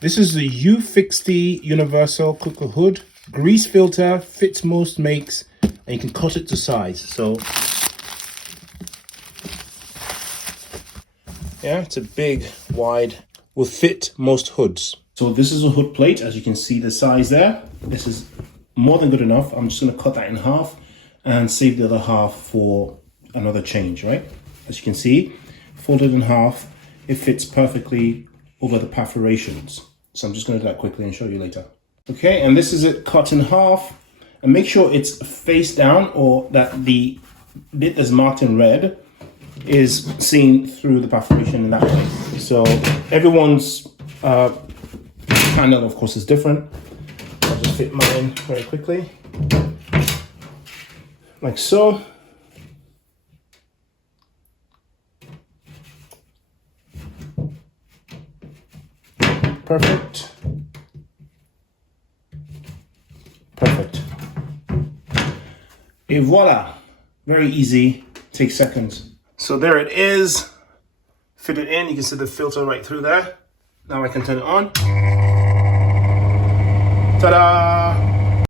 This is the U60 Universal Cooker Hood. Grease filter, fits most makes, and you can cut it to size. So, yeah, it's a big, wide, will fit most hoods. So this is a hood plate, as you can see the size there. This is more than good enough. I'm just gonna cut that in half and save the other half for another change, right? As you can see, folded in half, it fits perfectly over the perforations. So I'm just gonna do that quickly and show you later. Okay, and this is it cut in half. And make sure it's face down, or that the bit that's marked in red is seen through the perforation in that way. So everyone's panel, of course, is different. I'll just fit mine very quickly, like so. Perfect. Perfect. Et voila. Very easy. Takes seconds. So there it is. Fit it in. You can see the filter right through there. Now I can turn it on. Ta-da!